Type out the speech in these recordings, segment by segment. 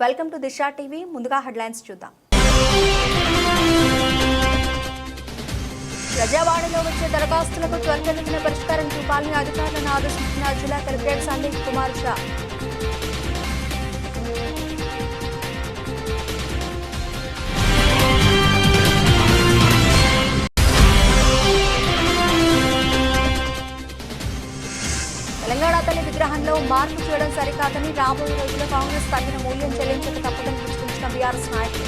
Welcome to Disha TV. ముందుగా headlines చూద్దాం. ప్రజావాణిలో వచ్చే దరఖాస్తులకు త్వరితగతిన పరిష్కారం చూపాలని అధికారులను ఆదేశించిన జిల్లా కలెక్టర్ సందీప్ కుమార్ ఝా. తెలంగాణ తల్లి విగ్రహంలో మార్పు చేయడం సరికాదని, రాబోయే రోజుల్లో కాంగ్రెస్ తగిన మూల్యం చెల్లించక తప్పదని హెచ్చరించిన బీఆర్ఎస్ నాయకులు.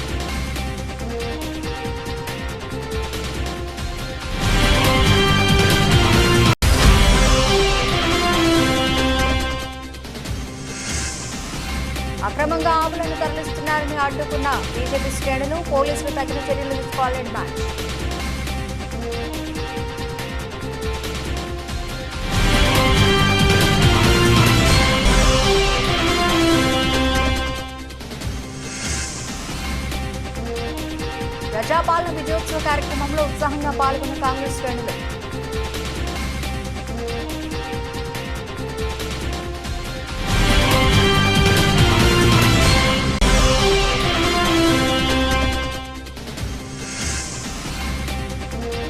అక్రమంగా ఆవులను తరలిస్తున్నారని అడ్డుకున్న బీజేపీ శ్రేణులు, పోలీసులు తగిన చర్యలు తీసుకోవాలని డిమాండ్. ప్రజాపాలన విజయోత్సవ కార్యక్రమంలో ఉత్సాహంగా పాల్గొన్న కాంగ్రెస్ శ్రేణులు.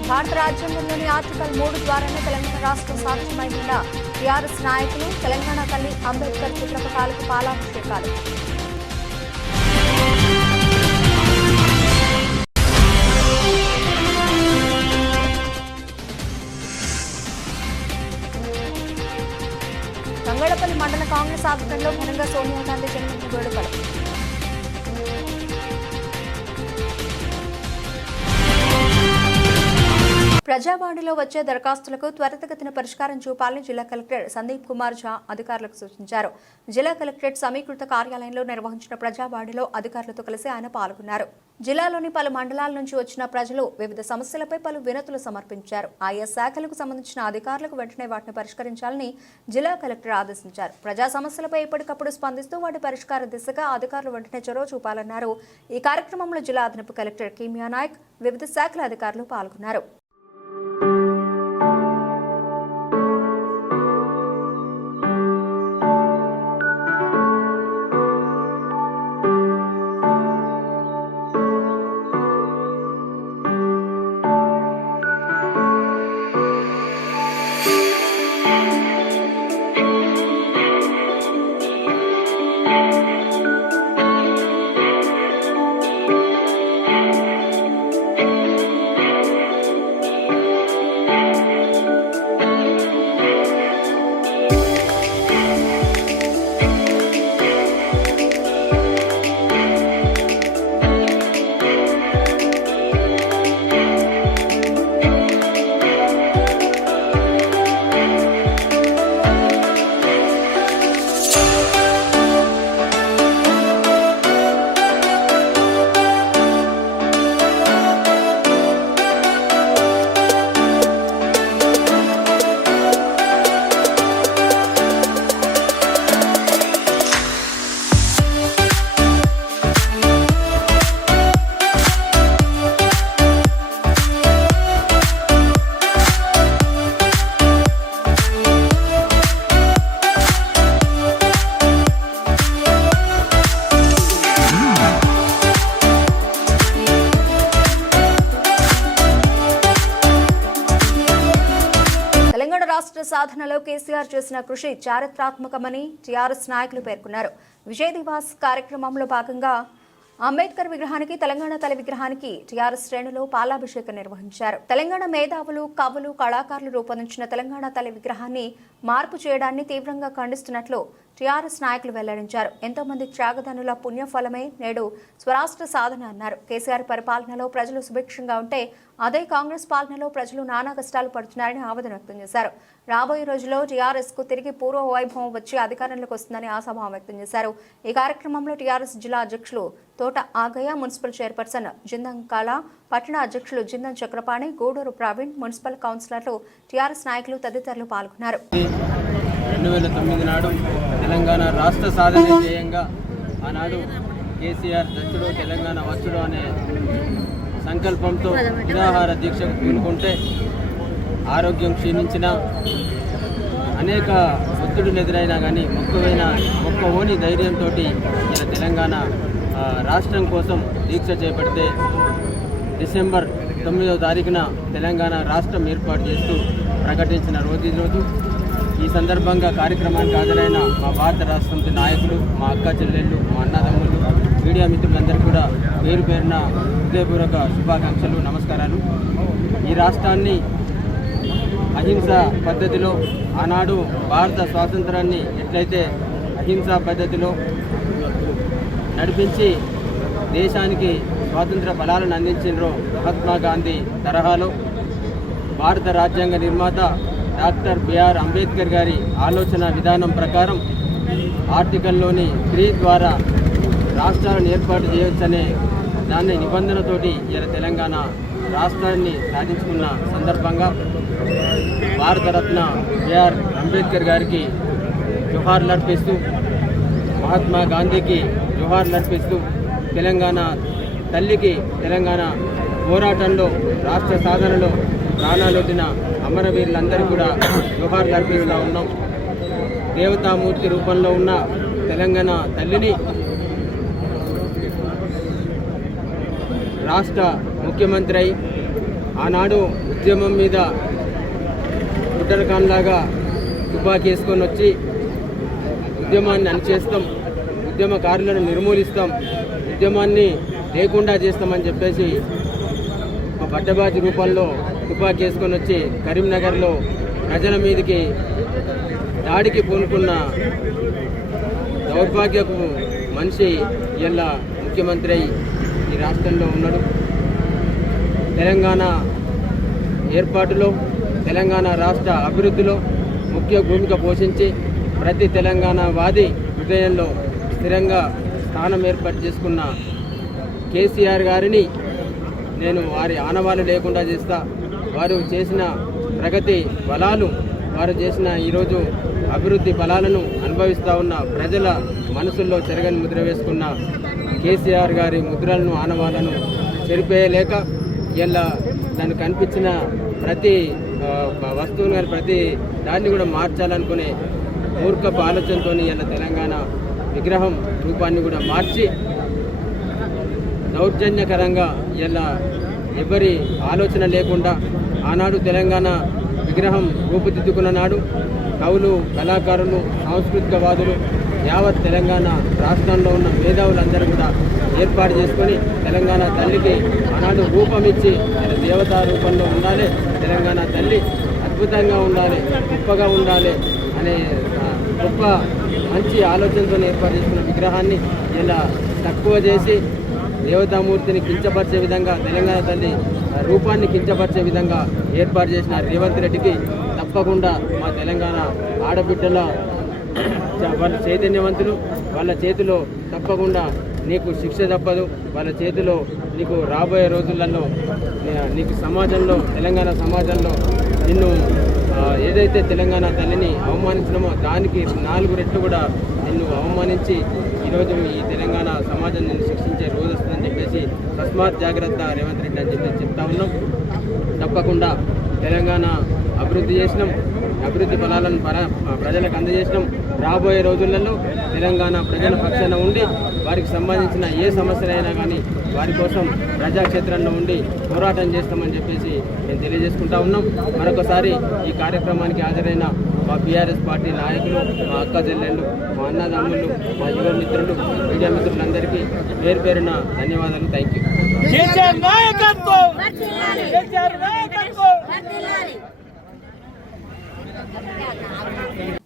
భారత రాజ్యాంగంలోని ఆర్టికల్ 3 ద్వారానే తెలంగాణ రాష్ట్రం సాధ్యమైందన్న టీఆర్ఎస్ నాయకులు. తెలంగాణ తల్లి అంబేద్కర్ చిత్రపటాలకు పాలాభిషేకాలు. తంగళపల్లి మండల కాంగ్రెస్ ఆధ్వర్యంలో ఘనంగా సోనియా గాంధీ జన్మదిన వేడుకలు. ప్రజావాణిలో వచ్చే దరఖాస్తులకు త్వరితగతిన పరిష్కారం చూపాలని జిల్లా కలెక్టర్ సందీప్ కుమార్ ఝా అధికారులకు సూచించారు. జిల్లా కలెక్టరేట్ సమీకృత కార్యాలయంలో నిర్వహించిన ప్రజావాణిలో అధికారులతో కలిసి ఆయన పాల్గొన్నారు. జిల్లాలోని పలు మండలాల నుంచి వచ్చిన ప్రజలు వివిధ సమస్యలపై పలు వినతులు సమర్పించారు. ఆయా శాఖలకు సంబంధించిన అధికారులకు వెంటనే వాటిని పరిష్కరించాలని జిల్లా కలెక్టర్ ఆదేశించారు. ప్రజా సమస్యలపై ఎప్పటికప్పుడు స్పందిస్తూ వాటి పరిష్కార దిశగా అధికారులు వెంటనే చొరవ చూపాలన్నారు. ఈ కార్యక్రమంలో జిల్లా అదనపు కలెక్టర్ కీమియా నాయక్, వివిధ శాఖల అధికారులు పాల్గొన్నారు. రాష్ట్ర సాధనలో కేసీఆర్ చేసిన కృషి చారిత్రాత్మకమని టీఆర్ఎస్ నాయకులు పేర్కొన్నారు. విజయ్ దివాస్ కార్యక్రమంలో భాగంగా అంబేద్కర్ విగ్రహానికి, తెలంగాణ తల్లి విగ్రహానికి టీఆర్ఎస్ శ్రేణులు పాలాభిషేకం నిర్వహించారు. తెలంగాణ మేధావులు, కవులు, కళాకారులు రూపొందించిన తెలంగాణ తల్లి విగ్రహాన్ని మార్పు చేయడాన్ని తీవ్రంగా ఖండిస్తున్నట్లు టీఆర్ఎస్ నాయకులు వెల్లడించారు. ఎంతో మంది త్యాగదానుల పుణ్యఫలమే నేడు స్వరాష్ట్ర సాధన అన్నారు. కేసీఆర్ పరిపాలనలో ప్రజలు సుభిక్షంగా ఉంటే అదే కాంగ్రెస్ పాలనలో ప్రజలు నానా కష్టాలు పడుతున్నారని ఆవేదన వ్యక్తం చేశారు. రాబోయే రోజుల్లో టీఆర్ఎస్ కు తిరిగి పూర్వ వైభవం వచ్చి అధికారంలోకి వస్తుందని ఆశాభావం వ్యక్తం చేశారు. ఈ కార్యక్రమంలో టీఆర్ఎస్ జిల్లా అధ్యక్షులు తోట ఆగయ్య, మున్సిపల్ చైర్పర్సన్ జిందం కళ, పట్టణ అధ్యక్షులు జిందం చక్రపాణి, గూడూరు ప్రవీణ్, మున్సిపల్ కౌన్సిలర్లు, టీఆర్ఎస్ నాయకులు తదితరులు పాల్గొన్నారు. 2009 నాడు తెలంగాణ రాష్ట్ర సాధన ధ్యేయంగా ఆనాడు కేసీఆర్ దచ్చుడు తెలంగాణ వచ్చుడు అనే సంకల్పంతో నిరాహార దీక్షకు పూనుకుంటే ఆరోగ్యం క్షీణించిన అనేక ఒత్తిడులు ఎదురైనా కానీ మొక్కవోని ధైర్యంతో ఇలా తెలంగాణ రాష్ట్రం కోసం దీక్ష చేపడితే డిసెంబర్ 9వ తారీఖున తెలంగాణ రాష్ట్రం ఏర్పాటు చేస్తూ ప్రకటించిన రోజు. ఈ సందర్భంగా కార్యక్రమానికి హాజరైన మా భారత రాష్ట్ర సమితి నాయకులు, మా అక్క చెల్లెళ్ళు, మా అన్నదమ్ములు, మీడియా మిత్రులందరికీ కూడా పేరు పేరున హృదయపూర్వక శుభాకాంక్షలు, నమస్కారాలు. ఈ రాష్ట్రాన్ని అహింస పద్ధతిలో ఆనాడు భారత స్వాతంత్రాన్ని ఎట్లయితే అహింసా పద్ధతిలో నడిపించి దేశానికి స్వాతంత్ర ఫలాలను అందించినరో మహాత్మా గాంధీ తరహాలో భారత రాజ్యాంగ నిర్మాత డాక్టర్ బిఆర్ అంబేద్కర్ గారి ఆలోచన విధానం ప్రకారం ఆర్టికల్లోని 3 ద్వారా రాష్ట్రాలను ఏర్పాటు చేయవచ్చనే దాని నిబంధనతోటి ఇలా తెలంగాణ రాష్ట్రాన్ని సాధించుకున్న సందర్భంగా భారతరత్న బిఆర్ అంబేద్కర్ గారికి జోహార్లు అర్పిస్తూ, మహాత్మా గాంధీకి జోహార్లు అర్పిస్తూ, తెలంగాణ తల్లికి తెలంగాణ పోరాటంలో రాష్ట్ర సాధనలో ప్రాణాలొట్టిన అమరవీరులందరూ కూడా జోహార్లు అర్పిస్తూ ఉన్నాం. దేవతామూర్తి రూపంలో ఉన్న తెలంగాణ తల్లిని రాష్ట్ర ముఖ్యమంత్రి అయి ఆనాడు ఉద్యమం మీద ఉత్తరకాండ్లాగా తుపాకీ వేసుకొని వచ్చి ఉద్యమాన్ని అణిచేస్తాం, ఉద్యమకారులను నిర్మూలిస్తాం, ఉద్యమాన్ని లేకుండా చేస్తామని చెప్పేసి ఒక బట్టబాజీ రూపంలో తుపాకీ వేసుకొని వచ్చి కరీంనగర్లో ప్రజల మీదకి దాడికి పూనుకున్న దౌర్భాగ్యపు మనిషి ఇలా ముఖ్యమంత్రి అయి ఈ రాష్ట్రంలో ఉన్నాడు. తెలంగాణ ఏర్పాటులో, తెలంగాణ రాష్ట్ర అభివృద్ధిలో ముఖ్య భూమిక పోషించి ప్రతి తెలంగాణ వాది హృదయంలో స్థిరంగా స్థానం ఏర్పాటు చేసుకున్న కేసీఆర్ గారిని నేను వారి ఆనవాళ్ళు లేకుండా చేస్తా. వారు చేసిన ప్రగతి ఫలాలు, వారు చేసిన ఈరోజు అభివృద్ధి ఫలాలను అనుభవిస్తూ ఉన్న ప్రజల మనసుల్లో చెరగని ముద్ర వేసుకున్న కేసీఆర్ గారి ముద్రలను, ఆనవాళ్ళను చెరిపేయలేక ఇలా దాన్ని కనిపించిన ప్రతి వస్తువును కానీ ప్రతి దాన్ని కూడా మార్చాలనుకునే మూర్ఖపు ఆలోచనతో ఇలా తెలంగాణ విగ్రహం రూపాన్ని కూడా మార్చి దౌర్జన్యకరంగా ఇలా ఎవరి ఆలోచన లేకుండా ఆనాడు తెలంగాణ విగ్రహం రూపుదిద్దుకున్న నాడు కవులు, కళాకారులు, సాంస్కృతికవాదులు యావత్ తెలంగాణ రాష్ట్రంలో ఉన్న మేధావులందరూ కూడా ఏర్పాటు చేసుకొని తెలంగాణ తల్లికి ఆనాడు రూపం ఇచ్చి దేవతా రూపంలో ఉండాలి, తెలంగాణ తల్లి అద్భుతంగా ఉండాలి, గొప్పగా ఉండాలి అనే గొప్ప మంచి ఆలోచనతో ఏర్పాటు చేసుకున్న విగ్రహాన్ని ఇలా తక్కువ చేసి దేవతామూర్తిని కించపరిచే విధంగా, తెలంగాణ తల్లి రూపాన్ని కించపరిచే విధంగా ఏర్పాటు చేసిన రేవంత్ రెడ్డికి తప్పకుండా మా తెలంగాణ ఆడబిడ్డల వాళ్ళ చైతన్యవంతులు, వాళ్ళ చేతిలో తప్పకుండా నీకు శిక్ష తప్పదు, వాళ్ళ చేతిలో నీకు రాబోయే రోజులలో నీకు సమాజంలో, తెలంగాణ సమాజంలో నిన్ను ఏదైతే తెలంగాణ తల్లిని అవమానించినామో దానికి 4 రెట్లు కూడా నిన్ను అవమానించి ఈరోజు ఈ తెలంగాణ సమాజం నిన్ను శిక్షించే రోజు వస్తుందని చెప్పేసి తస్మాత్ జాగ్రత్త రేవంత్ రెడ్డి అని చెప్పేసి చెప్తా ఉన్నాం. తప్పకుండా తెలంగాణ అభివృద్ధి చేసినాం, అభివృద్ధి ఫలాలను ప్రజలకు అందజేసినాం. రాబోయే రోజులలో తెలంగాణ ప్రజల పక్షాన ఉండి వారికి సంబంధించిన ఏ సమస్యలైనా కానీ వారి కోసం ప్రజాక్షేత్రంలో ఉండి పోరాటం చేస్తామని చెప్పేసి మేము తెలియజేసుకుంటా ఉన్నాం. మరొకసారి ఈ కార్యక్రమానికి హాజరైన మా బీఆర్ఎస్ పార్టీ నాయకులు, మా అక్క చెల్లెళ్ళు, మా అన్నదమ్ములు, మా యువ మిత్రులు, మీడియా మిత్రులందరికీ పేరు పేరున ధన్యవాదాలు. Thank you.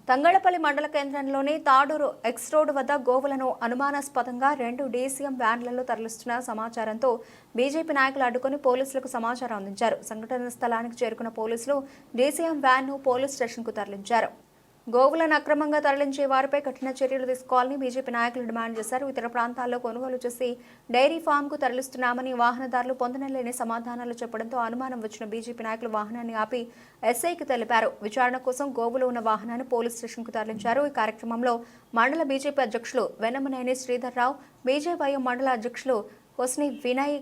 తంగళ్లపల్లి మండల కేంద్రంలోని తాడూరు ఎక్స్ రోడ్ వద్ద గోవులను అనుమానాస్పదంగా 2 డీసీఎం వ్యాన్లలో తరలిస్తున్న సమాచారంతో బీజేపీ నాయకులు అడ్డుకుని పోలీసులకు సమాచారం అందించారు. సంఘటన స్థలానికి చేరుకున్న పోలీసులు డీసీఎం వ్యాన్ను పోలీస్ స్టేషన్కు తరలించారు. గోవులను అక్రమంగా తరలించే వారిపై కఠిన చర్యలు తీసుకోవాలని బీజేపీ నాయకులు డిమాండ్ చేశారు. ఇతర ప్రాంతాల్లో కొనుగోలు చేసి డైరీ ఫామ్కు తరలిస్తున్నామని వాహనదారులు పొందనలేని సమాధానాలు చెప్పడంతో అనుమానం వచ్చిన బీజేపీ నాయకులు వాహనాన్ని ఆపి ఎస్ఐకి తెలిపారు. విచారణ కోసం గోవులు ఉన్న వాహనాన్ని పోలీస్ స్టేషన్కు తరలించారు. ఈ కార్యక్రమంలో మండల బీజేపీ అధ్యక్షులు వెన్నమనేని శ్రీధర్రావు, బీజేవైఎం మండల అధ్యక్షులు కొస్ని వినయ్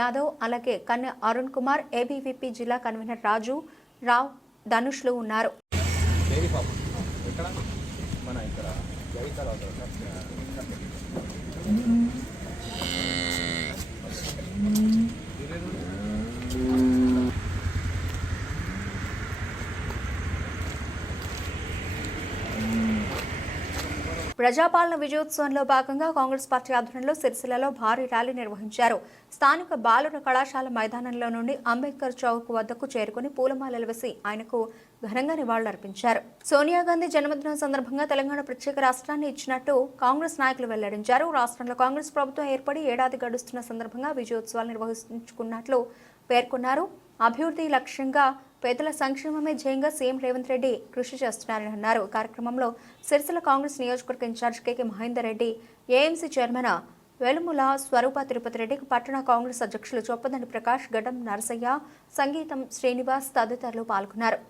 యాదవ్, అలాగే కన్నె అరుణ్ కుమార్, ఏబీవీపీ జిల్లా కన్వీనర్ రాజు రావు, ధనుష్లు ఉన్నారు. ప్రజాపాలన విజయోత్సవంలో భాగంగా కాంగ్రెస్ పార్టీ ఆధ్వర్యంలో సిరిసిల్లలో భారీ ర్యాలీ నిర్వహించారు. స్థానిక బాలుర కళాశాల మైదానంలో నుండి అంబేద్కర్ చౌక్ వద్దకు చేరుకుని పూలమాలలు వేసి ఆయనకు ఘనంగా నివాళులర్పించారు. సోనియా గాంధీ జన్మదినం సందర్భంగా తెలంగాణ ప్రత్యేక రాష్ట్రాన్ని ఇచ్చినట్టు కాంగ్రెస్ నాయకులు వెల్లడించారు. రాష్ట్రంలో కాంగ్రెస్ ప్రభుత్వం ఏర్పడి ఏడాది గడుస్తున్న సందర్భంగా విజయోత్సవాలు నిర్వహించుకున్నట్లు పేర్కొన్నారు. అభివృద్ధి లక్ష్యంగా పేదల సంక్షేమమే ధ్యేయంగా సీఎం రేవంత్ రెడ్డి కృషి చేస్తున్నారని అన్నారు. కార్యక్రమంలో సిరిసిల్ల కాంగ్రెస్ నియోజకవర్గ ఇన్ఛార్జ్ కేకే మహేందర్ రెడ్డి, ఏఎంసీ చైర్మన్ వెలుముల స్వరూప తిరుపతి రెడ్డి, పట్టణ కాంగ్రెస్ అధ్యక్షులు చొప్పదండి ప్రకాష్, గడ్డం నరసయ్య, సంగీతం శ్రీనివాస్ తదితరులు పాల్గొన్నారు.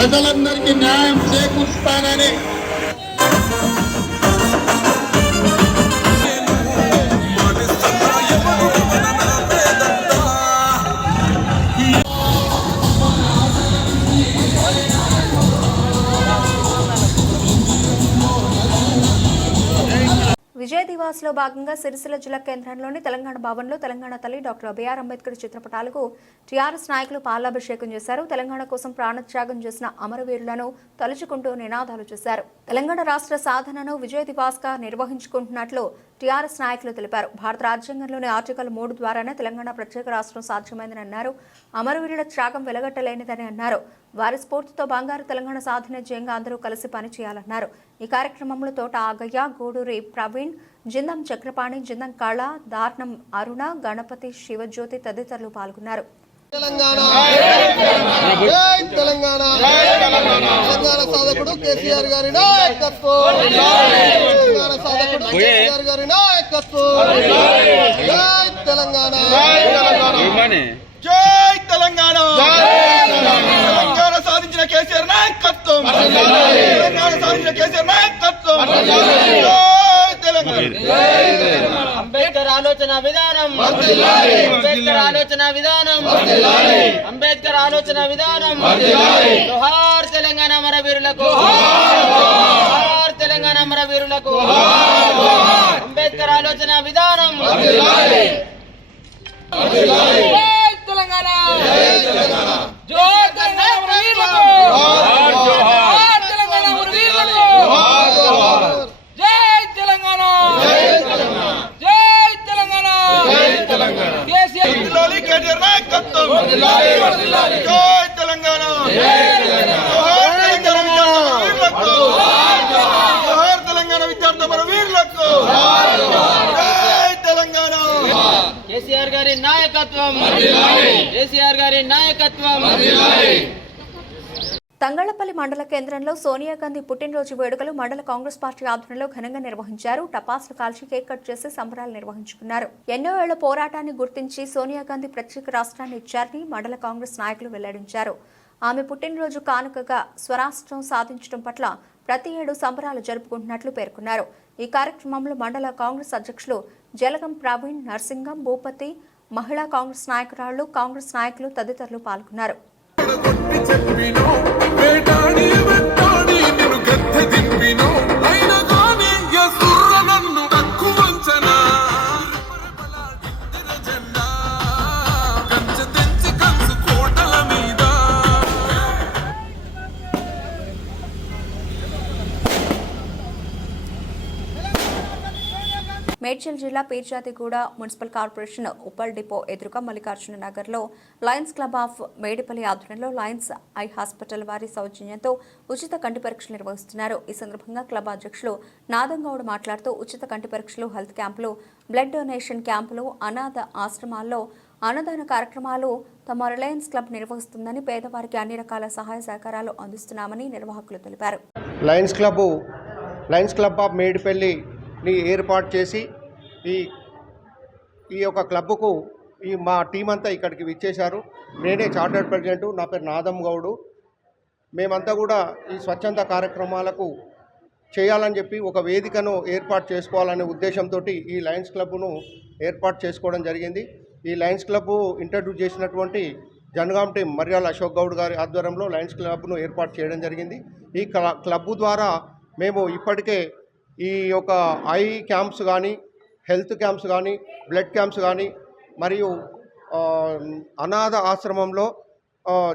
ప్రజలందరికీ న్యాయం చేకూరుస్తానని విజయ దివాస్ లో భాగంగా సిరిసిల్ల జిల్లా కేంద్రంలోని తెలంగాణ భవన్లో తెలంగాణ తల్లి డాక్టర్ బిఆర్ అంబేద్కర్ చిత్రపటాలకు టీఆర్ఎస్ నాయకులు పాలాభిషేకం చేశారు. తెలంగాణ కోసం ప్రాణత్యాగం చేసిన అమరవీరులను తలుచుకుంటూ నినాదాలు చేశారు. తెలంగాణ రాష్ట్ర సాధనను విజయ దివాస్ గా నిర్వహించుకుంటున్నట్లు టీఆర్ఎస్ నాయకులు తెలిపారు. భారత రాజ్యాంగంలోని ఆర్టికల్ 3 ద్వారానే తెలంగాణ ప్రత్యేక రాష్ట్రం సాధ్యమైందని అన్నారు. అమరవీరుల త్యాగం వెలగట్టలేనిదని అన్నారు. వారి స్ఫూర్తితో బంగారు తెలంగాణ సాధన ధ్యేయంగా అందరూ కలిసి పనిచేయాలన్నారు. ఈ కార్యక్రమంలో తోట ఆగయ్య, గూడూరి ప్రవీణ్, జిందం చక్రపాణి, జిందం కళ, దార్నం అరుణ, గణపతి, శివజ్యోతి తదితరులు పాల్గొన్నారు. తెలంగాణ తెలంగాణ తెలంగాణ సాధకుడు కేసీఆర్ గారి నాయకత్వం, తెలంగాణ సాధకుడు కేసీఆర్ గారి నాయకత్వం. జై తెలంగాణ, జై తెలంగాణ, తెలంగాణ సాధించిన కేసీఆర్ నాయకత్వం, తెలంగాణ సాధించిన కేసీఆర్ నాయకత్వం. అంబేద్కర్ ఆలోచన విధానం, అంబేద్కర్ ఆలోచన విధానం, అంబేద్కర్ ఆలోచన విధానం. జోహార్ తెలంగాణ అమరవీరులకు, జోహార్ తెలంగాణ అమరవీరులకు. అంబేద్కర్ ఆలోచన విధానం. తెలంగాణ, జోహార్ తెలంగాణ అమరవీరులకు, జోహార్ తెలంగాణ అమరవీరులకు. జై తెలంగాణ, జై తెలంగాణ, జై తెలంగాణ. కేసీఆర్ నాయకత్వం, జై తెలంగాణ, జోహార్ తెలంగాణ విద్యార్థి అమరవీరులకు. జై తెలంగాణ. కేసీఆర్ గారి నాయకత్వం, కేసీఆర్ గారి నాయకత్వం. తంగళ్లపల్లి మండల కేంద్రంలో సోనియా గాంధీ పుట్టినరోజు వేడుకలు మండల కాంగ్రెస్ పార్టీ ఆధ్వర్యంలో ఘనంగా నిర్వహించారు. టపాసులు కాల్చి కేక్ కట్ చేసి సంబరాలు నిర్వహించుకున్నారు. ఎన్నో ఏళ్ల పోరాటాన్ని గుర్తించి సోనియా గాంధీ ప్రత్యేక రాష్ట్రాన్ని ఇచ్చారని మండల కాంగ్రెస్ నాయకులు వెల్లడించారు. ఆమె పుట్టినరోజు కానుకగా స్వరాష్ట్రం సాధించడం పట్ల ప్రతి ఏడు సంబరాలు జరుపుకుంటున్నట్లు పేర్కొన్నారు. ఈ కార్యక్రమంలో మండల కాంగ్రెస్ అధ్యక్షులు జలగం ప్రవీణ్, నర్సింగం, భూపతి, మహిళా కాంగ్రెస్ నాయకురాళ్లు, కాంగ్రెస్ నాయకులు తదితరులు పాల్గొన్నారు. మేడ్చల్ జిల్లా Peerzadiguda municipal corporation Uppal depot ఎదురుగా మల్లికార్జున నగర్లో లయన్స్ క్లబ్ ఆఫ్ మేడిపల్లి ఆధ్వర్యంలో లయన్స్ ఐ హాస్పిటల్ వారి సౌజన్యంతో ఉచిత కంటి పరీక్షలు నిర్వహిస్తున్నారు. ఈ సందర్భంగా క్లబ్ అధ్యక్షులు నాదంగౌడ్ మాట్లాడుతూ ఉచిత కంటి పరీక్షలు, హెల్త్ క్యాంపులు, బ్లడ్ డొనేషన్ క్యాంపులు, అనాథ ఆశ్రమాల్లో అన్నదాన కార్యక్రమాలు తమ రిలయన్స్ క్లబ్ నిర్వహిస్తుందని, పేదవారికి అన్ని రకాల సహాయ సహకారాలు అందిస్తున్నామని నిర్వాహకులు తెలిపారు. లయన్స్ క్లబ్ ఆఫ్ మేడిపల్లిని ఏర్పాటు చేసి ఈ యొక్క క్లబ్కు మా టీం అంతా ఇక్కడికి విచ్చేశారు. నేనే చార్టర్డ్ ప్రెసిడెంట్, నా పేరు నాదం గౌడు. మేమంతా కూడా ఈ స్వచ్ఛంద కార్యక్రమాలకు చేయాలని చెప్పి ఒక వేదికను ఏర్పాటు చేసుకోవాలనే ఉద్దేశంతో ఈ లయన్స్ క్లబ్ను ఏర్పాటు చేసుకోవడం జరిగింది. ఈ లయన్స్ క్లబ్ ఇంట్రడ్యూస్ చేసినటువంటి జనగాం టీం మర్యాల అశోక్ గౌడ్ గారి ఆధ్వర్యంలో లయన్స్ క్లబ్ను ఏర్పాటు చేయడం జరిగింది. ఈ క్లబ్ ద్వారా మేము ఇప్పటికే ఈ యొక్క ఐ క్యాంప్స్ కానీ, హెల్త్ క్యాంప్స్ కానీ, బ్లడ్ క్యాంప్స్ కానీ, మరియు అనాథ ఆశ్రమంలో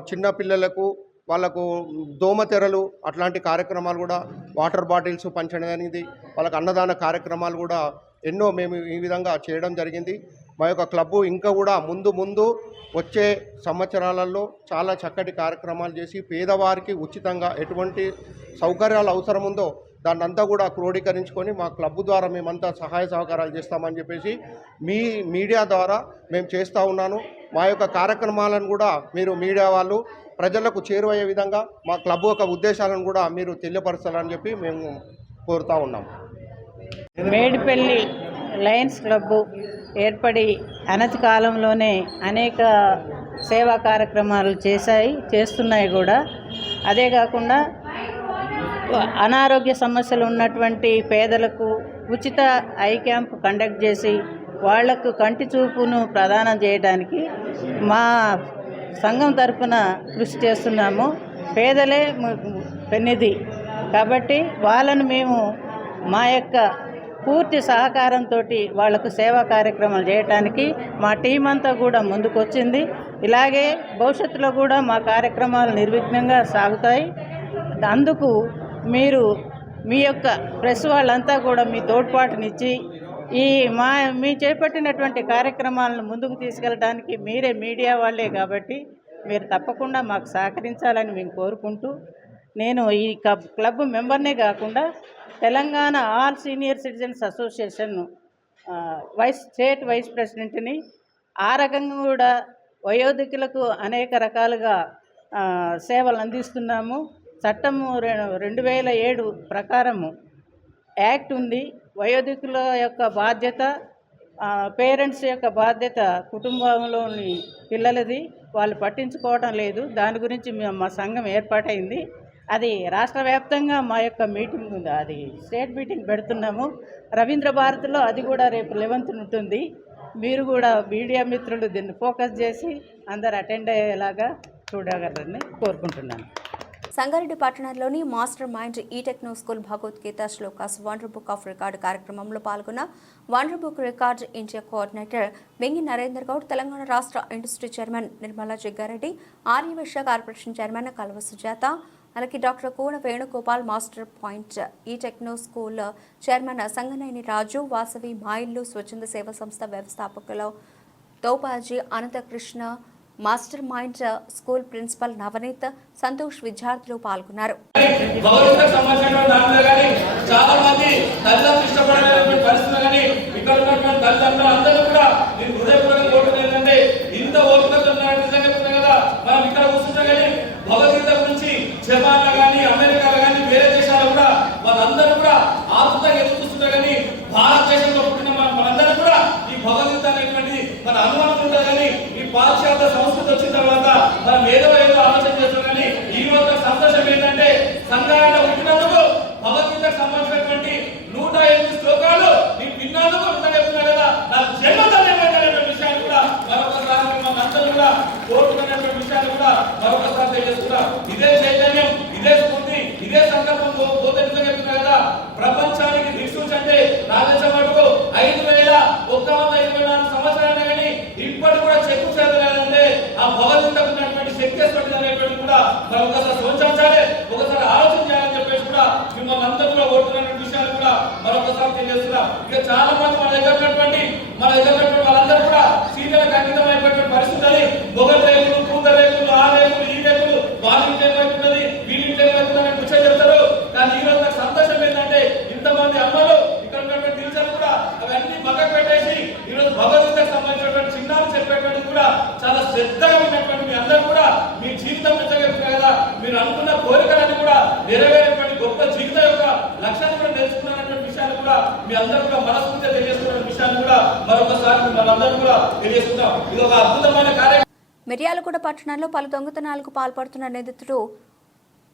చిన్నపిల్లలకు వాళ్ళకు దోమతెరలు అట్లాంటి కార్యక్రమాలు కూడా, వాటర్ బాటిల్స్ పంచడం అనేది, వాళ్ళకు అన్నదాన కార్యక్రమాలు కూడా ఎన్నో మేము ఈ విధంగా చేయడం జరిగింది. మా యొక్క క్లబ్బు ఇంకా కూడా ముందు వచ్చే సంవత్సరాలలో చాలా చక్కటి కార్యక్రమాలు చేసి పేదవారికి ఉచితంగా ఎటువంటి సౌకర్యాలు అవసరం ఉందో దాన్నంతా కూడా క్రోడీకరించుకొని మా క్లబ్ ద్వారా మేమంతా సహాయ సహకారాలు చేస్తామని చెప్పేసి మీ మీడియా ద్వారా మేము చేస్తూ ఉన్నాను. మా యొక్క కార్యక్రమాలను కూడా మీరు మీడియా వాళ్ళు ప్రజలకు చేరువయ్యే విధంగా మా క్లబ్ యొక్క ఉద్దేశాలను కూడా మీరు తెలియపరచాలని చెప్పి మేము కోరుతూ ఉన్నాం. మేడిపల్లి లయన్స్ క్లబ్ ఏర్పడి అనతి కాలంలోనే అనేక సేవా కార్యక్రమాలు చేస్తున్నాయి కూడా. అదే కాకుండా అనారోగ్య సమస్యలు ఉన్నటువంటి పేదలకు ఉచిత ఐ క్యాంప్ కండక్ట్ చేసి వాళ్లకు కంటి చూపును ప్రదానం చేయడానికి మా సంఘం తరఫున కృషి చేస్తున్నాము. పేదలే పెన్నిధి కాబట్టి వాళ్ళను మేము మా యొక్క పూర్తి సహకారంతో వాళ్లకు సేవా కార్యక్రమాలు చేయడానికి మా టీం అంతా కూడా ముందుకొచ్చింది. ఇలాగే భవిష్యత్తులో కూడా మా కార్యక్రమాలు నిర్విఘ్నంగా సాగుతాయి. అందుకు మీరు మీ యొక్క ప్రెస్ వాళ్ళంతా కూడా మీ తోడ్పాటునిచ్చి మీ చేపట్టినటువంటి కార్యక్రమాలను ముందుకు తీసుకెళ్ళడానికి మీరే మీడియా వాళ్ళే కాబట్టి మీరు తప్పకుండా మాకు సహకరించాలని మేము కోరుకుంటూ, నేను ఈ క్లబ్ మెంబర్నే కాకుండా Telangana all senior citizens association state vice ప్రెసిడెంట్ని. ఆ రకంగా కూడా వయోధికులకు అనేక రకాలుగా సేవలు అందిస్తున్నాము. చట్టము 2007 ప్రకారము యాక్ట్ ఉంది. వయోధికుల యొక్క బాధ్యత, పేరెంట్స్ యొక్క బాధ్యత కుటుంబంలోని పిల్లలది, వాళ్ళు పట్టించుకోవడం లేదు. దాని గురించి మా సంఘం ఏర్పాటైంది. అది రాష్ట్ర వ్యాప్తంగా మా యొక్క మీటింగ్ ఉంది, అది స్టేట్ మీటింగ్ పెడుతున్నాము. రవీంద్ర భారతిలో అది కూడా రేపు 11th ఉంటుంది. మీరు కూడా మీడియా మిత్రులు దీన్ని ఫోకస్ చేసి అందరు అటెండ్ అయ్యేలాగా చూడగలరని కోరుకుంటున్నాను. సంగారెడ్డి పట్టణంలోని master mind e techno school Bhagavad Gita shlokas wonder book of record కార్యక్రమంలో పాల్గొన్న wonder book record India coordinator Vengi Narender Goud, Telangana రాష్ట్ర industry chairman Nirmala Jaggareddy, Aryavysya corporation chairman Kalva Sujatha, అలాగే doctor Koona Venugopal, master point e techno school chairman Sanganeni Raju, Vasavi మాయిల్లు స్వచ్ఛంద సేవా సంస్థ వ్యవస్థాపకులు Thopaji Anantakrishna, master mind school principal Navneeth, Santosh విద్యార్థులు పాల్గొన్నారు. భగవద్గీత గురించి పాశ్చాత్య సంస్కృతి వచ్చిన తర్వాత మనం ఏదో ఆలోచన చేస్తాం. కానీ ఈ రోజు సంతోషం ఏంటంటే సంఘాన్ని పుట్టినందుకు భగవద్గీతకు సంబంధించినటువంటి 108 శ్లోకాలు నేను విన్నందుకు చెప్తున్నా కదా, నాకు జన్మధన్యమైనటువంటి విషయాన్ని కూడా మరొకసారి మిమ్మల్ని అందరూ కూడా కోరుకున్నటువంటి విషయాన్ని కూడా మరొకసారి తెలియజేస్తున్నా. ఇదే చైతన్యం, ఇదే స్ఫూర్తి, ఇదే సంకల్పం పోతే చెప్తున్నా కదా, ప్రపంచానికి దిక్సూచి అంటే నాకు తెలిసిన మటుకు 5124 సంవత్సరాలు కానీ ఇప్పటి కూడా చెక్కు చేతలేదంటే ఆ భగవద్గీతకు ఉన్నటువంటి శక్తి అనేటువంటి కూడా మనం ఒకసారి సోచించాలి, ఒకసారి ఆలోచన చేయాలని చెప్పేసి కూడా మిమ్మల్ని అందరూ కూడా ఓడుతున్నటువంటి విషయాలు కూడా మరొకసారి తెలియజేస్తున్నాం. ఇక చాలా మంది మన దగ్గర ఉన్నటువంటి వాళ్ళందరూ కూడా సీనియర్లకు అంకితం అయిపోయినటువంటి పరిస్థితి అని మొగల్ రేకులు, కూత రేకులు, ఆ రేకులు, ఈ రేకులు, వాళ్ళ ఇంట్లో ఏమవుతున్నది, వీళ్ళ ఇంట్లో ఏమవుతుందని కూర్చొని చెప్తారు. కానీ ఈ రోజు నాకు సంతోషం ఏంటంటే ఇంతమంది అమ్మలు ఇక్కడ ఉన్నటువంటి టీచర్లు కూడా అవన్నీ పక్కకు పెట్టేసి ఈ రోజు భగవద్గీతకు సంబంధించినటువంటి చిన్నాలు చెప్పేటువంటి కూడా చాలా శ్రద్ధగా ఉన్నటువంటి మీ అందరూ కూడా మీ జీవితం చెప్తున్నారు కదా, మీరు అనుకున్న కోరికలన్నీ కూడా నెరవేరేటువంటి గొప్ప జీవితం యొక్క లక్ష్యాన్ని కూడా తెలుసుకున్నటువంటి విషయాన్ని కూడా మీ అందరూ కూడా మనస్ఫూర్తిగా తెలియజేస్తున్న విషయాన్ని కూడా మరొకసారి మనందరూ కూడా తెలియజేస్తున్నాం. ఇది ఒక అద్భుతమైన కార్యక్రమం. మిర్యాలగూడ పట్టణంలో పలు దొంగతనాలకు పాల్పడుతున్న నిందితుడు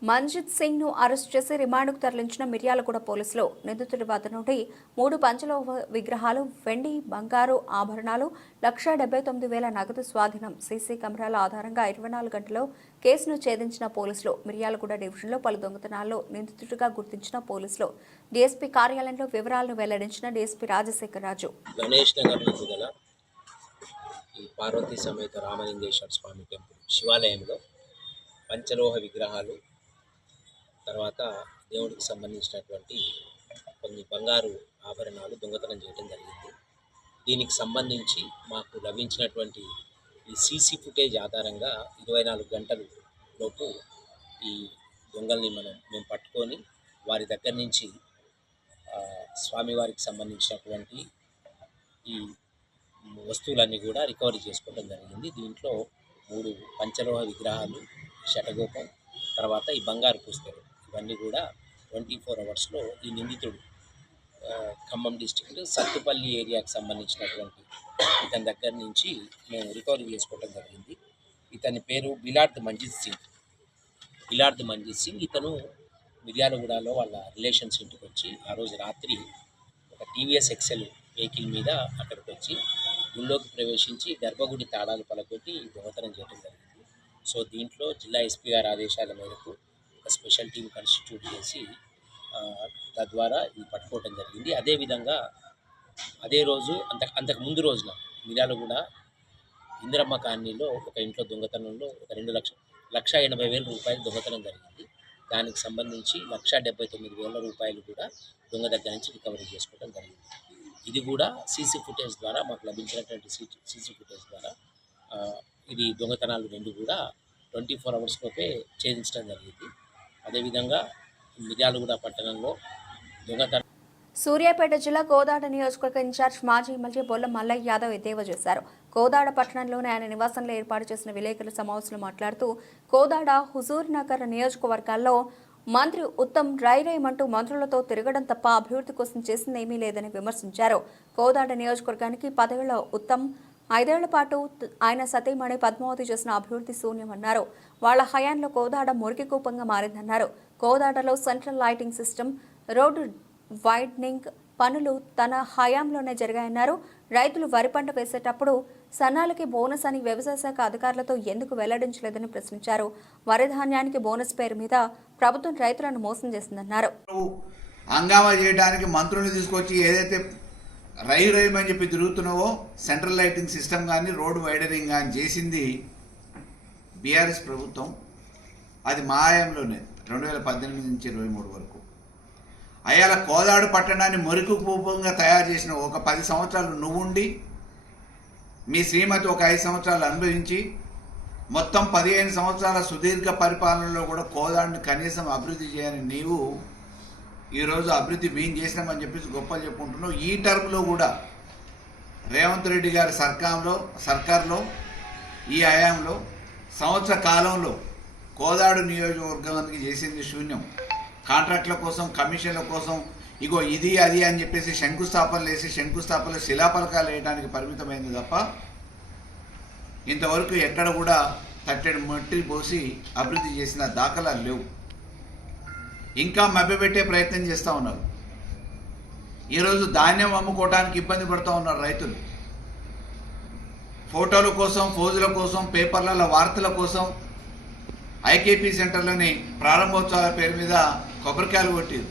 మంజిత్ సింగ్ ను అరెస్ట్ చేసి రిమాండ్కు తరలించిన మిర్యాలగూడ పోలీసులు నిందితుడి వద్ద నుండి 3 పంచలోహ విగ్రహాలు, వెండి, బంగారు ఆభరణాలు, 1,79,000 నగదు స్వాధీనం. సీసీ కెమెరాల ఆధారంగా 24 గంటల్లో కేసును ఛేదించిన పోలీసులు. మిర్యాలగూడ డివిజన్లో పలు దొంగతనాల్లో నిందితుడిగా గుర్తించిన పోలీసులు. డీఎస్పీ కార్యాలయంలో వివరాలను వెల్లడించిన డీఎస్పీ రాజశేఖర్ రాజు. గణేష్ నగర్ నందు గల ఈ పార్వతీ సమేత రామలింగేశ్వర స్వామి టెంపుల్ శివాలయంలో పంచలోహ విగ్రహాలు, తర్వాత దేవుడికి సంబంధించినటువంటి కొన్ని బంగారు ఆభరణాలు దొంగతనం చేయడం జరిగింది. దీనికి సంబంధించి మాకు లభించినటువంటి ఈ సీసీ ఫుటేజ్ ఆధారంగా 24 గంటల లోపు ఈ దొంగల్ని మేము పట్టుకొని వారి దగ్గర నుంచి స్వామివారికి సంబంధించినటువంటి ఈ వస్తువులన్నీ కూడా రికవరీ చేసుకోవడం జరిగింది. దీంట్లో 3 పంచలోహ విగ్రహాలు, శటగోపం, తర్వాత ఈ బంగారు పుస్తకం, ఇవన్నీ కూడా 24 అవర్స్లో ఈ నిందితుడు ఖమ్మం డిస్టిక్ట్ సత్తుపల్లి ఏరియాకి సంబంధించినటువంటి ఇతని దగ్గర నుంచి మేము రికవరీ చేసుకోవడం జరిగింది. ఇతని పేరు బిలార్ద్ మంజిత్ సింగ్. ఇతను మిర్యాలగూడలో వాళ్ళ రిలేషన్స్ ఇంటికి వచ్చి ఆ రోజు రాత్రి ఒక టీవీఎస్ ఎక్సెల్ వెహికల్ మీద అక్కడికి వచ్చి గుళ్ళోకి ప్రవేశించి గర్భగుడి తాళాలు పలకొట్టి దొంగతనం చేయడం జరిగింది. సో దీంట్లో జిల్లా ఎస్పీ గారి ఆదేశాల మేరకు ఒక స్పెషల్ టీం కాన్స్టిట్యూట్ చేసి తద్వారా ఇది పట్టుకోవడం జరిగింది. అదేవిధంగా అదే రోజు అంతకు ముందు రోజున మిర్యాలగూడ ఇందిరమ్మ కాలనీలో ఒక ఇంట్లో దొంగతనంలో ఒక 2,80,000 రూపాయలు దొంగతనం జరిగింది. దానికి సంబంధించి 1,79,000 రూపాయలు కూడా దొంగ దగ్గర నుంచి రికవరీ చేసుకోవడం జరిగింది. ఇది కూడా సీసీ ఫుటేజ్ ద్వారా మాకు లభించినటువంటి సీసీ ఫుటేజ్ ద్వారా ఇది దొంగతనాలు 2 కూడా 24 అవర్స్లోపే ఛేదించడం జరిగింది. అదేవిధంగా మిర్యాలగూడ పట్టణంలో దొంగతనం. సూర్యాపేట జిల్లా కోదాడ నియోజకవర్గ ఇన్ఛార్జ్ మాజీ ఎమ్మెల్యే బొల్ల మల్లయ్య యాదవ్ ఎద్దేవా చేశారు. కోదాడ పట్టణంలోని ఆయన నివాసంలో ఏర్పాటు చేసిన విలేకరుల సమావేశంలో మాట్లాడుతూ కోదాడ, హుజూర్ నగర్ నియోజకవర్గాల్లో మంత్రి ఉత్తమ్ రైరేమంటూ మంత్రులతో తిరగడం తప్ప అభివృద్ధి కోసం చేసిందేమీ లేదని విమర్శించారు. కోదాడ నియోజకవర్గానికి 10 ఏళ్ల ఉత్తమ్ 5 ఏళ్ల పాటు ఆయన సతీమణి పద్మావతి చేసిన అభివృద్ధి శూన్యమన్నారు. వాళ్ల హయాంలో కోదాడ మురికి కూపంగా మారిందన్నారు. కోదాడలో central lighting system, road widening పనులు తన హయాంలోనే జరిగాయన్నారు. రైతులు వరి పంట వేసేటప్పుడు సన్నాలకి బోనస్ అని వ్యవసాయ శాఖ అధికారులతో ఎందుకు వెల్లడించలేదని ప్రశ్నించారు. వరి ధాన్యానికి బోనస్ పేరు మీద ప్రభుత్వం రైతులను మోసం చేసిందన్నారు. హంగామా చేయడానికి మంత్రులు తీసుకొచ్చి ఏదైతే రైమని చెప్పి తిరుగుతున్నావో సెంట్రల్ లైటింగ్ సిస్టమ్ కానీ రోడ్డు వైడరింగ్ కానీ చేసింది బీఆర్ఎస్ ప్రభుత్వం. అది మా హయాంలోనే 2018 నుంచి 23 వరకు. అయ్యాల కోదాడు పట్టణాన్ని మురికి కూపంగా తయారు చేసిన ఒక 10 సంవత్సరాలు నువ్వుండి, మీ శ్రీమతి ఒక 5 సంవత్సరాలు అనుభవించి, మొత్తం 15 సంవత్సరాల సుదీర్ఘ పరిపాలనలో కూడా కోదాడిని కనీసం అభివృద్ధి చేయని నీవు ఈరోజు అభివృద్ధి మేము చేసినామని చెప్పేసి గొప్పలు చెప్పుకుంటున్నావు. ఈ టర్మ్లో కూడా రేవంత్ రెడ్డి గారి సర్కార్లో ఈ హయాంలో సంవత్సర కాలంలో కోదాడు నియోజకవర్గానికి చేసింది శూన్యం. కాంట్రాక్టుల కోసం, కమిషన్ల కోసం, ఇగో ఇది అది అని చెప్పేసి శంకుస్థాపనలు శిలాపలకాలు వేయడానికి పరిమితమైంది తప్ప ఇంతవరకు ఎక్కడ కూడా తట్టెడు మట్టి పోసి అభివృద్ధి చేసిన దాఖలాలు లేవు. ఇంకా మభ్యపెట్టే ప్రయత్నం చేస్తూ ఉన్నారు. ఈరోజు ధాన్యం అమ్ముకోవడానికి ఇబ్బంది పడుతూ ఉన్నారు రైతులు. ఫోటోల కోసం, ఫోజుల కోసం, పేపర్లలో వార్తల కోసం ఐకేపీ సెంటర్లోని ప్రారంభోత్సవాల పేరు మీద కొబ్బరికాయలు కొట్టారు.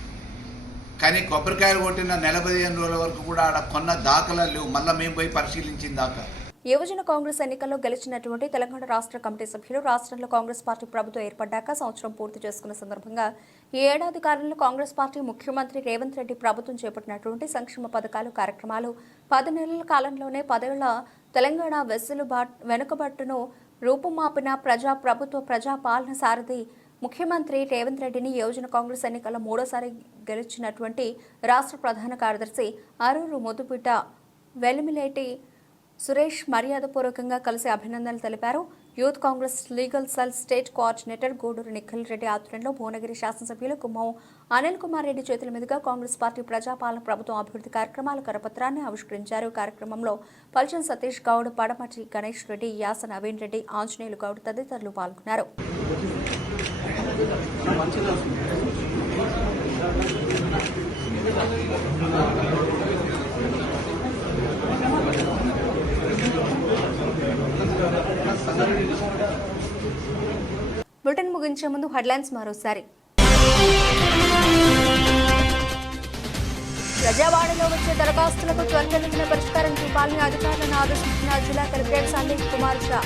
కానీ కొబ్బరికాయలు కొట్టిన 15 రోజుల వరకు కూడా ఆడ కొన్న దాఖలాలు లేవు. మళ్ళీ మేము పోయి పరిశీలించిన దాకా. యువజన కాంగ్రెస్ ఎన్నికల్లో గెలిచినటువంటి తెలంగాణ రాష్ట్ర కమిటీ సభ్యులు రాష్ట్రంలో కాంగ్రెస్ పార్టీ ప్రభుత్వం ఏర్పడ్డాక సంవత్సరం పూర్తి చేసుకున్న సందర్భంగా ఈ ఏడాది కాలంలో కాంగ్రెస్ పార్టీ ముఖ్యమంత్రి రేవంత్ రెడ్డి ప్రభుత్వం చేపట్టినటువంటి సంక్షేమ పథకాలు, కార్యక్రమాలు 10 నెలల కాలంలోనే 10 ఏళ్ల తెలంగాణ వెనుకబట్టును రూపుమాపిన ప్రజా పాలన సారథి ముఖ్యమంత్రి రేవంత్ రెడ్డిని యువజన కాంగ్రెస్ ఎన్నికల్లో 3వ గెలిచినటువంటి రాష్ట్ర ప్రధాన కార్యదర్శి అరూరు ముద్దుబిడ్డ వెలిమిలేటి సురేష్ మర్యాదపూర్వకంగా కలిసి అభినందనలు తెలిపారు. Youth Congress legal cell state coordinator Guduru Nikhil Reddy ఆధ్వర్యంలో భువనగిరి శాసనసభ్యులు కుమ్మం అనిల్ కుమార్ రెడ్డి చేతుల మీదుగా కాంగ్రెస్ పార్టీ ప్రజాపాలన ప్రభుత్వం అభివృద్ధి కార్యక్రమాల కరపత్రాన్ని ఆవిష్కరించారు. కార్యక్రమంలో పల్చన్ సతీష్ గౌడ్, పడమటి గణేష్ రెడ్డి, యాస నవీన్ రెడ్డి, ఆంజనేయులు గౌడ్ తదితరులు పాల్గొన్నారు. బులెటిన్ ముగించే ముందు హెడ్లైన్స్ మరోసారి. ప్రజావాణిలో వచ్చే దరఖాస్తులకు త్వరితగతిన పరిష్కారం చూపాలని అధికారులను ఆదేశించిన జిల్లా కలెక్టర్ సందీప్ కుమార్ షా.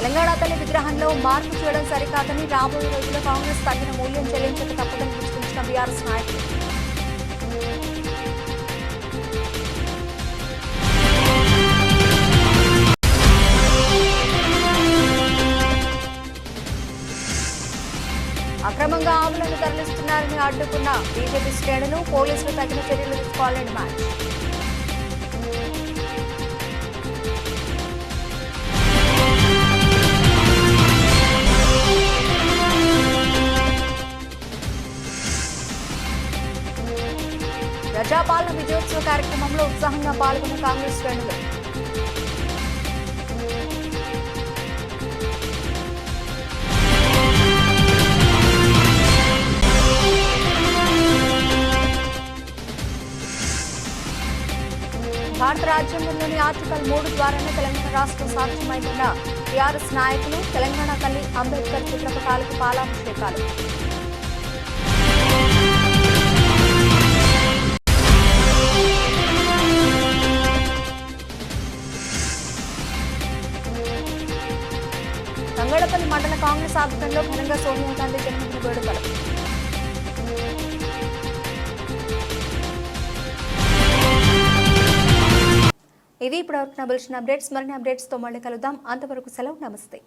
తెలంగాణ తల్లి విగ్రహంలో మార్పు చేయడం సరికాదని, రాబోయే రోజుల్లో కాంగ్రెస్ తగిన మూల్యం చెల్లించక తప్పదని హెచ్చరించిన బీఆర్ఎస్ నాయకులు. అక్రమంగా ఆవులను తరలిస్తున్నారని అడ్డుకున్న బీజేపీ శ్రేణులు, పోలీసులు తగిన చర్యలు తీసుకోవాలని డిమాండ్. ప్రజాపాలన విజయోత్సవ కార్యక్రమంలో ఉత్సాహంగా పాల్గొన్న కాంగ్రెస్ శ్రేణులు. భారత రాజ్యాంగంలోని ఆర్టికల్ 3 ద్వారానే తెలంగాణ రాష్ట్రం సాధ్యమైందన్న టీఆర్ఎస్ నాయకులు. తెలంగాణ తల్లి అంబేద్కర్ చిత్రపటాలకు పాలాభిషేకాలు. తంగడపల్లి మండల కాంగ్రెస్ ఆధ్వర్యంలో ఘనంగా సోనియా గాంధీ జన్మదిన వేడుకలు. ఇవి ఇప్పటివరకు నా బులెటిన్ అప్డేట్స్. మరిన్ని అప్డేట్స్తో మళ్ళీ కలుద్దాం. అంతవరకు సెలవు, నమస్తే.